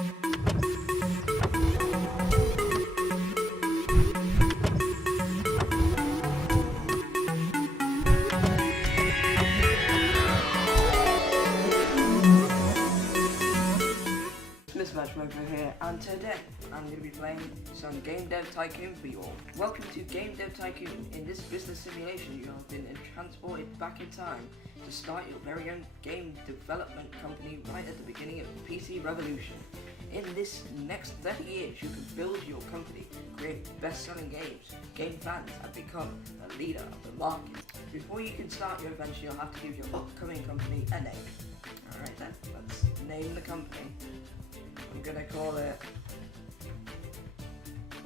Mismatch Mojo here, and today I'm going to be playing some Game Dev Tycoon for you all. Welcome to Game Dev Tycoon. In this business simulation, you have been transported back in time to start your very own game development company right at the beginning of the PC revolution. In this next 30 years, you can build your company, create best-selling games, gain fans, and become a leader of the market. Before you can start your adventure, you'll have to give your upcoming company a name. Alright then, let's name the company. I'm gonna call it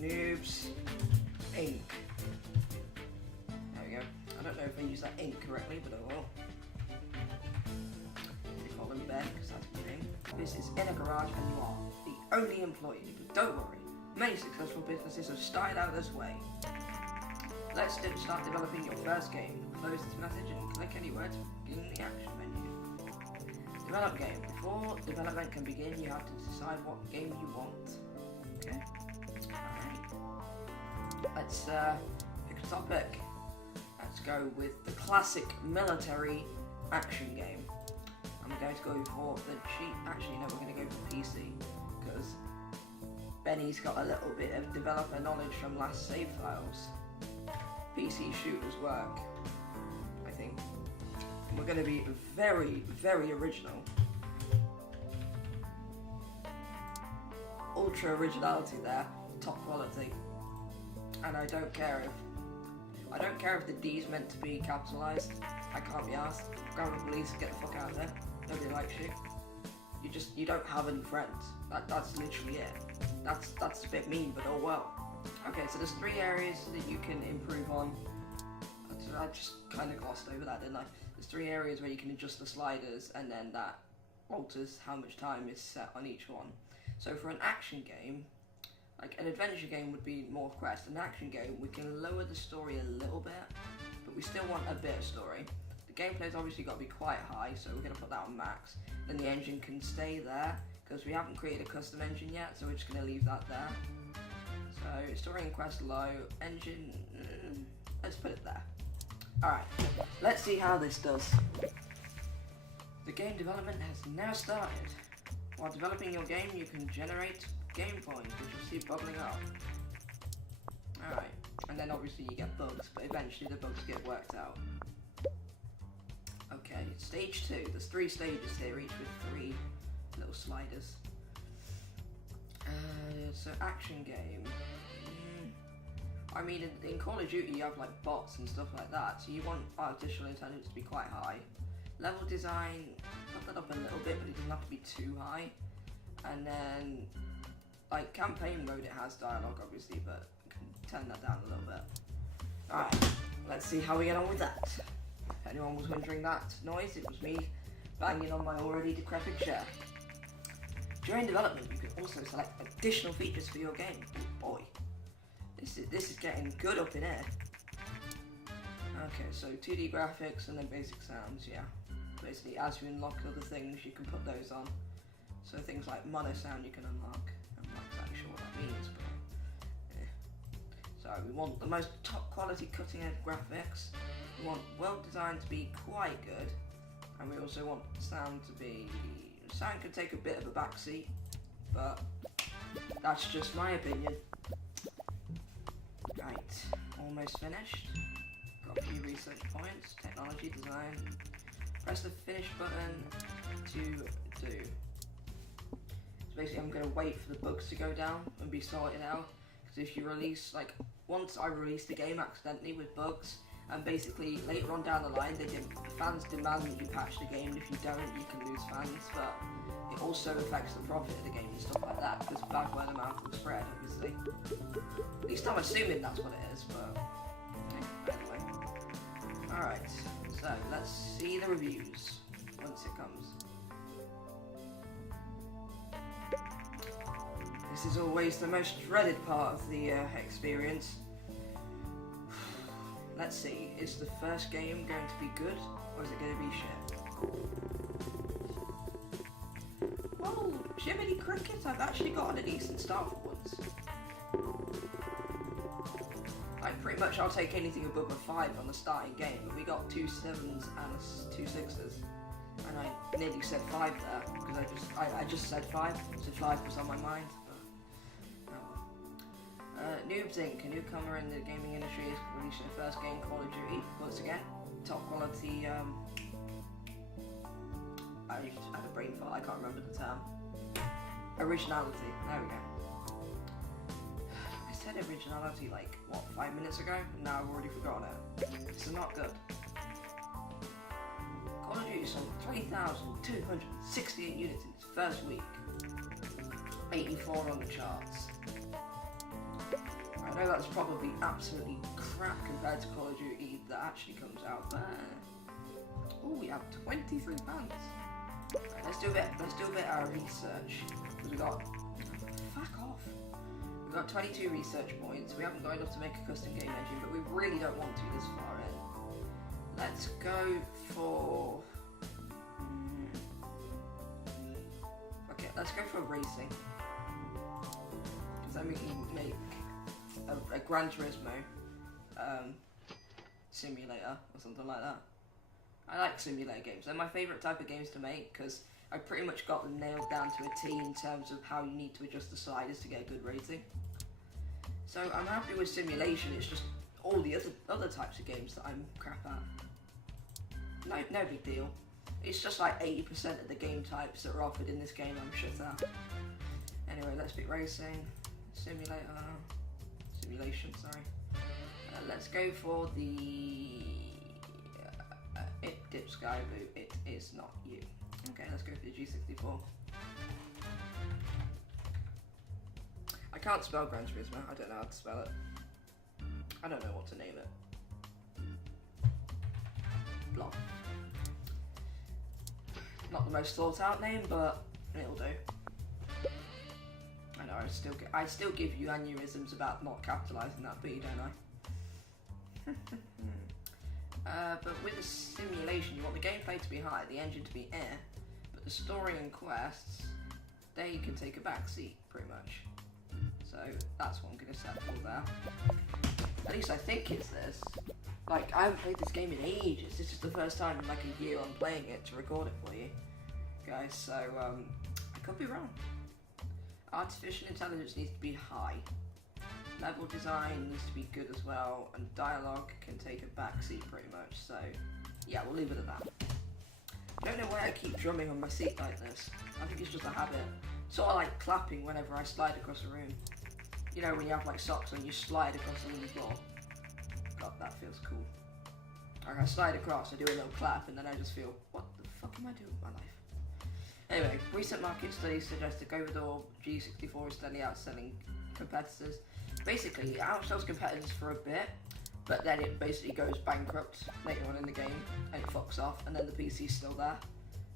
Noobs Inc. There we go. I don't know if I use that ink correctly, but I will. We call him Ben because that's my name. This is in a garage and you are the only employee, but don't worry. Many successful businesses have started out this way. Let's start developing your first game. Close this message and click anywhere to begin the action menu. Develop game. Before development can begin, you have to decide what game you want. Okay. Alright. Let's pick a topic. Let's go with the classic military action game. I'm going to go for the cheap. Actually, no, we're going to go for PC because Benny's got a little bit of developer knowledge from last save files. PC shooters work, I think. We're going to be very, very original. Ultra originality there, top quality. And I don't care if the D's meant to be capitalized. I can't be asked. Grab the police and get the fuck out of there. Nobody likes you. You don't have any friends. That's literally it. That's a bit mean, but oh well. Okay, so there's 3 areas that you can improve on. I just kind of glossed over that, didn't I? There's 3 areas where you can adjust the sliders, and then that alters how much time is set on each one. So for an action game, like an adventure game would be more quest. An action game, we can lower the story a little bit, but we still want a bit of story. The gameplay's obviously got to be quite high, so we're going to put that on max. Then the engine can stay there, because we haven't created a custom engine yet, so we're just going to leave that there. So story and quest low, engine, let's put it there. Alright, let's see how this does. The game development has now started. While developing your game, you can generate game points, which you'll see bubbling up. Alright, and then obviously you get bugs, but eventually the bugs get worked out. Okay, stage 2. There's 3 stages here, each with 3 little sliders. So action game. I mean, in Call of Duty you have like bots and stuff like that, so you want artificial intelligence to be quite high. Level design, put that up a little bit, but it doesn't have to be too high. And then, like campaign mode, it has dialogue obviously, but you can turn that down a little bit. Alright, let's see how we get on with that. If anyone was wondering that noise, it was me banging on my already decrepit chair. During development, you can also select additional features for your game. Oh boy. This is getting good up in here. Okay, so 2D graphics and then basic sounds, yeah. Basically, as you unlock other things, you can put those on. So things like mono sound you can unlock. I'm not exactly sure what that means, but yeah. So we want the most top quality cutting edge graphics. We want world design to be quite good. And we also want sound to be... Sound could take a bit of a backseat, but that's just my opinion. Right, almost finished. Got a few research points, technology, design. Press the finish button to do. So basically I'm going to wait for the bugs to go down and be sorted out. Because if you release, like, once I released the game accidentally with bugs, and basically later on down the line, fans demand that you patch the game, and if you don't, you can lose fans, but it also affects the profit of the game and stuff like that, because bad word of mouth will spread, obviously. At least I'm assuming that's what it is, but anyway. Alright, so let's see the reviews once it comes. This is always the most dreaded part of the experience. Let's see, is the first game going to be good, or is it going to be shit? Well, Jiminy Cricket, I've actually gotten a decent start for once. Like, pretty much I'll take anything above a 5 on the starting game, but we got 2 7s and 2 6s. And I nearly said 5 there, because I just said 5, so 5 was on my mind. But, oh. Noobs Inc., a newcomer in the gaming industry, is releasing their first game, Call of Duty. Once again, top quality, I had a brain fart, I can't remember the term. Originality, there we go. I said originality like, what, 5 minutes ago? And now I've already forgotten it. This is not good. Call of Duty sold 3,268 units in its first week. 84 on the charts. I know that's probably absolutely crap compared to Call of Duty that actually comes out, but... Oh, we have 23 fans. Right, let's do a bit of research. Because we got... Fuck off. We've got 22 research points. We haven't got enough to make a custom game engine, but we really don't want to this far in. Let's go for... Okay, let's go for racing. Because then we can make a Gran Turismo simulator or something like that. I like simulator games. They're my favourite type of games to make because I pretty much got them nailed down to a T in terms of how you need to adjust the sliders to get a good rating. So I'm happy with simulation, it's just all the other types of games that I'm crap at. No big deal. It's just like 80% of the game types that are offered in this game I'm shit at. Anyway, let's pick racing, simulation, sorry. Let's go for the... It dip sky boot, it is not you. Okay, let's go for the G64. I can't spell Gran Turismo, I don't know how to spell it. I don't know what to name it. Blob. Not the most thought out name, but it'll do. I know, I still give you aneurysms about not capitalising that B, don't I? But with the simulation, you want the gameplay to be high, the engine to be air, but the story and quests, they can take a back seat, pretty much. So that's what I'm going to set for there. At least I think it's this. Like, I haven't played this game in ages. This is the first time in like a year I'm playing it to record it for you guys, so I could be wrong. Artificial intelligence needs to be high. Level design needs to be good as well, and dialogue can take a backseat pretty much, so yeah, we'll leave it at that. I don't know why I keep drumming on my seat like this. I think it's just a habit. Sort of like clapping whenever I slide across a room. You know when you have like socks and you slide across the room floor? God, that feels cool. Like I slide across, I do a little clap, and then I just feel, what the fuck am I doing with my life? Anyway, recent market studies suggest that Go-Door G64 is steadily outselling competitors. Basically, it outsells competitors for a bit, but then it basically goes bankrupt later on in the game, and it fucks off, and then the PC's still there.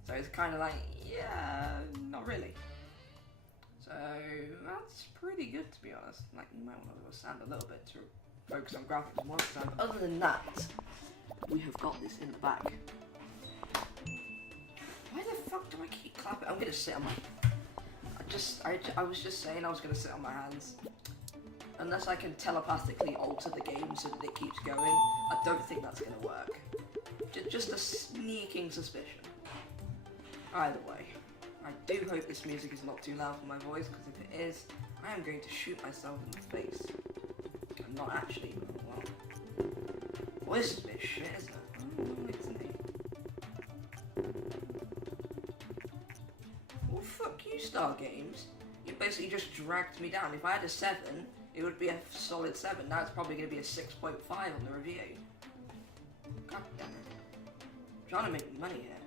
So it's kind of like, yeah, not really. So that's pretty good, to be honest. Like, you might want to understand a little bit to focus on graphics more this time. Other than that, we have got this in the back. Why the fuck do I keep clapping? I'm gonna sit on my... I was just saying I was gonna sit on my hands. Unless I can telepathically alter the game so that it keeps going, I don't think that's gonna work. Just a sneaking suspicion. Either way, I do hope this music is not too loud for my voice, because if it is, I am going to shoot myself in the face. I'm not actually, well... Voice is a bit shit, isn't it? Oh, no, it isn't it? Well, fuck you, Star Games. You basically just dragged me down. If I had a 7, it would be a solid 7. Now it's probably going to be a 6.5 on the review. God damn it. I'm trying to make money here.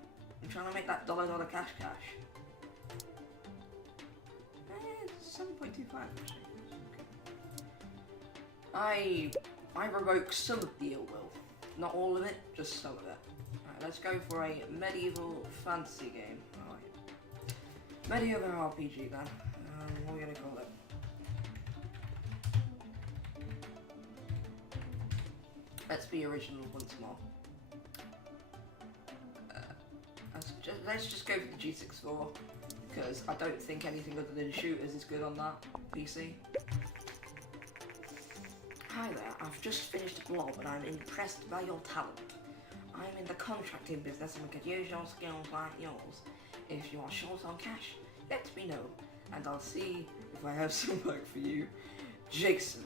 I'm trying to make that dollar cash. It's 7.25 actually. Okay. I revoke some of the ill will. Not all of it, just some of it. Alright, let's go for a medieval fantasy game. Alright. Medieval RPG then. What are we going to call it? Let's be original once more. Let's just go for the G64. because I don't think anything other than shooters is good on that PC. Hi there, I've just finished Blob and I'm impressed by your talent. I'm in the contracting business and we could use your skills like yours. If you are short on cash, let me know and I'll see if I have some work for you. Jason.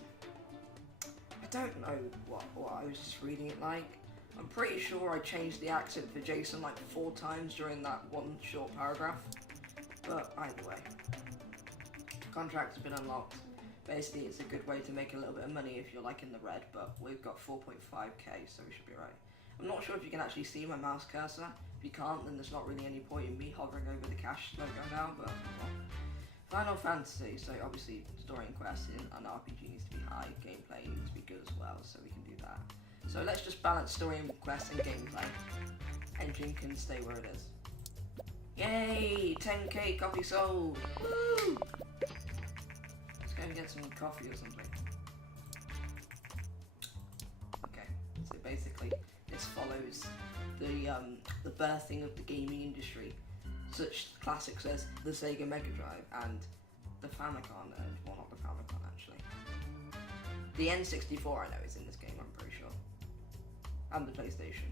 I don't know what I was just reading it like. I'm pretty sure I changed the accent for Jason like 4 times during that one short paragraph. But either way, contract has been unlocked. Basically, it's a good way to make a little bit of money if you're like in the red, but we've got 4.5k, so we should be right. I'm not sure if you can actually see my mouse cursor. If you can't, then there's not really any point in me hovering over the cash logo now, but well. Final Fantasy, so obviously story and quest and RPG needs to be high, gameplay needs to be good as well, so we can do that. So let's just balance story and quest and gameplay. Engine can stay where it is. Yay! 10k coffee sold! Woo! Let's go and get some coffee or something. Okay, so basically this follows the birthing of the gaming industry. Such classics as the Sega Mega Drive and the Famicom, well not the Famicom actually. The N64 I know is in this game, I'm pretty sure. And the PlayStation.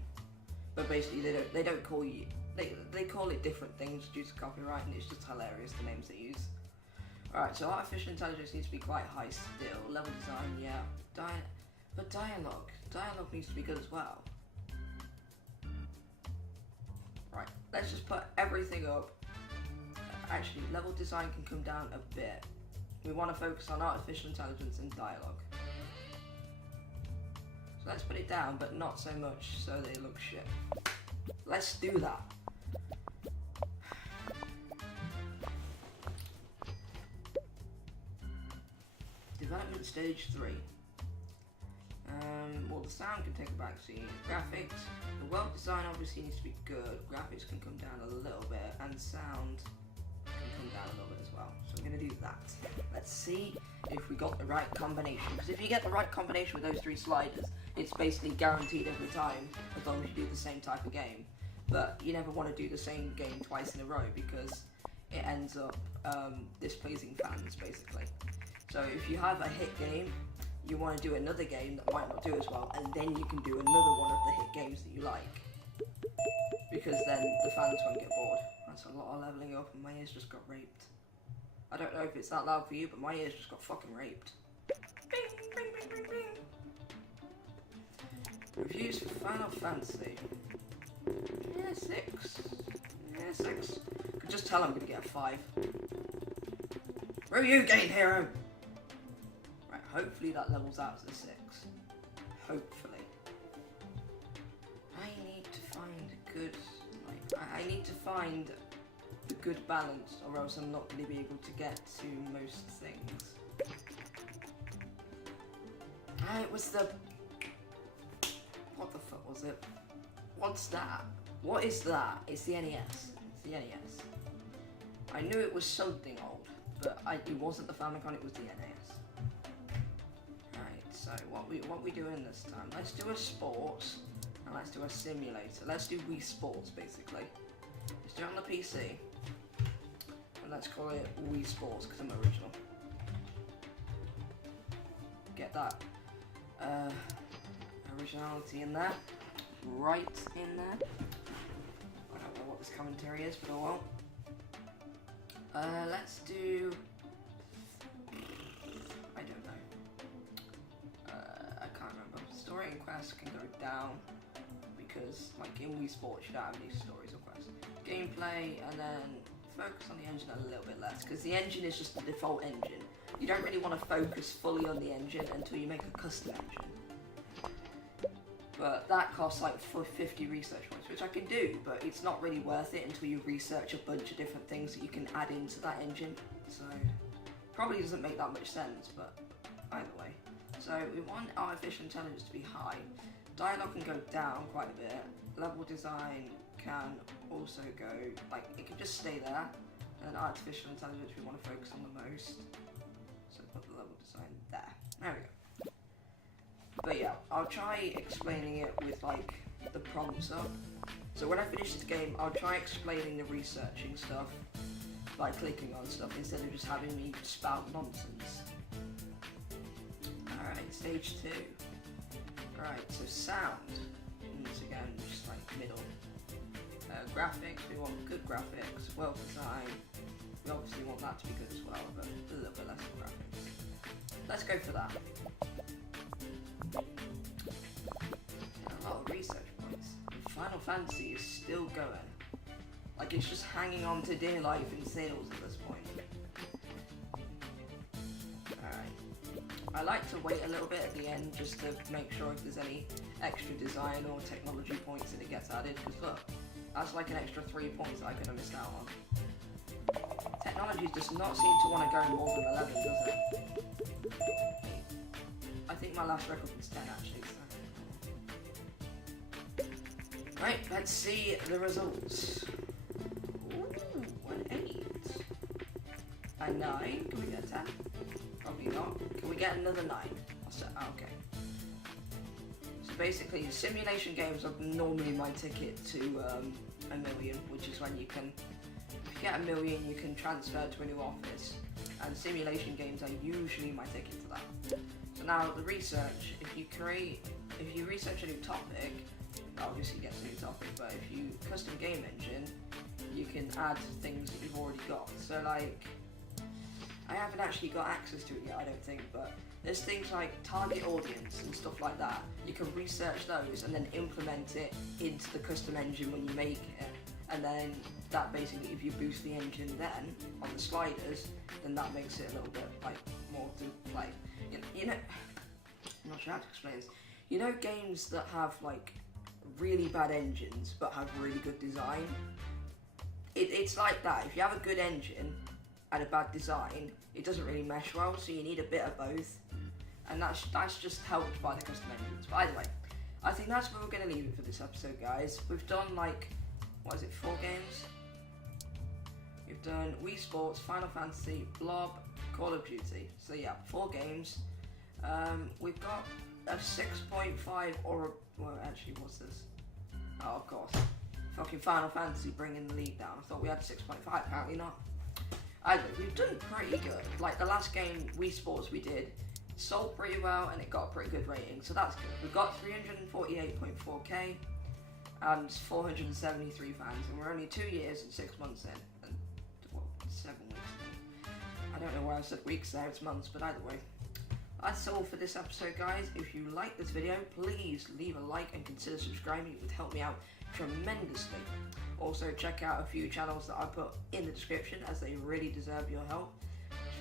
But basically they don't call you, they call it different things due to copyright and it's just hilarious the names they use. Alright, so artificial intelligence needs to be quite high still. Level design, yeah. But dialogue needs to be good as well. Right, let's just put everything up. Actually, level design can come down a bit. We want to focus on artificial intelligence and dialogue. So let's put it down, but not so much so they look shit. Let's do that. Development stage 3. Well, the sound can take a backseat. Graphics, the world design obviously needs to be good. Graphics can come down a little bit, and sound can come down a little bit as well. So I'm going to do that. Let's see if we got the right combination. Because if you get the right combination with those 3 sliders, it's basically guaranteed every time, as long as you do the same type of game. But you never want to do the same game twice in a row, because it ends up displeasing fans, basically. So if you have a hit game, you want to do another game that might not do as well, and then you can do another one of the hit games that you like. Because then the fans won't get bored. That's a lot of leveling up and my ears just got raped. I don't know if it's that loud for you, but my ears just got fucking raped. Bing, bing, bing, bing, bing. Reviews for Final Fantasy. Yeah, 6. Yeah, 6. Could just tell I'm gonna get a 5. Review Game Hero! Hopefully that levels out to the 6. Hopefully. I need to find a good, I need to find a good balance, or else I'm not going to be able to get to most things. It was the, what the fuck was it? What's that? What is that? It's the NES. It's the NES. I knew it was something old, but it wasn't the Famicom, it was the NES. So what we doing this time? Let's do a sports and let's do a simulator. Let's do Wii Sports basically. Let's do it on the PC and let's call it Wii Sports because I'm original. Get that originality in there, right in there. I don't know what this commentary is, but oh well. Let's do. Story and quests can go down because, like in Wii Sports, you don't have any stories or quests. Gameplay, and then focus on the engine a little bit less because the engine is just the default engine. You don't really want to focus fully on the engine until you make a custom engine. But that costs like 50 research points, which I can do, but it's not really worth it until you research a bunch of different things that you can add into that engine. So probably doesn't make that much sense, but either way. So we want artificial intelligence to be high. Dialogue can go down quite a bit. Level design can also go, like, it can just stay there. And artificial intelligence we want to focus on the most. So put the level design there. There we go. But yeah, I'll try explaining it with like the prompts up. So when I finish this game, I'll try explaining the researching stuff by clicking on stuff instead of just having me spout nonsense. Alright, stage 2. Alright, so sound. Once again, just like middle. Graphics, we want good graphics, well designed. We obviously want that to be good as well, but a little bit less graphics. Let's go for that. A lot of research points. Final Fantasy is still going. Like, it's just hanging on to dear life in sales at this point. Alright. I like to wait a little bit at the end just to make sure if there's any extra design or technology points that it gets added, because look, that's like an extra 3 points that I could have missed out on. Technology does not seem to want to go more than 11, does it? I think my last record was 10 actually, so. Right, let's see the results. Ooh, an 8. A 9, can we get a 10? Probably not. Can we get another 9? Okay. So basically, simulation games are normally my ticket to a million, which is when you can, if you get a million, you can transfer to a new office. And simulation games are usually my ticket to that. So now the research, if you research a new topic, obviously you get a new topic, but if you custom game engine, you can add things that you've already got. So like, I haven't actually got access to it yet, I don't think, but there's things like target audience and stuff like that. You can research those and then implement it into the custom engine when you make it. And then that basically, if you boost the engine then on the sliders, then that makes it a little bit like more to play. You know, I'm not sure how to explain this. You know games that have like really bad engines but have really good design? It's like that. If you have a good engine and a bad design, it doesn't really mesh well, so you need a bit of both. And that's just helped by the custom engines. But either way, I think that's where we're going to leave it for this episode, guys. We've done like, what is it, 4 games? We've done Wii Sports, Final Fantasy, Blob, Call of Duty. So yeah, 4 games. We've got a 6.5 or a, well actually what's this? Oh of course, fucking Final Fantasy bringing the lead down. I thought we had a 6.5, apparently not. Either we've done pretty good. Like the last game, Wii Sports, we did sold pretty well and it got a pretty good rating, so that's good. We've got 348.4k and 473 fans, and we're only 2 years and 6 months in, and well, 7 weeks in. I don't know why I said weeks there, it's months, but either way. That's all for this episode, guys. If you like this video, please leave a like and consider subscribing. It would help me out tremendously. Also, check out a few channels that I put in the description, as they really deserve your help.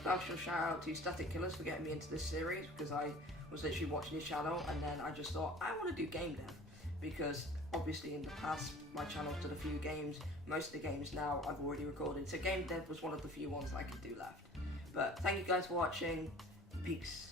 Special shout out to Static Killers for getting me into this series, because I was literally watching his channel and then I just thought, I want to do game dev, because obviously in the past my channel's done a few games. Most of the games now I've already recorded, so game dev was one of the few ones I could do left. But thank you guys for watching. Peace.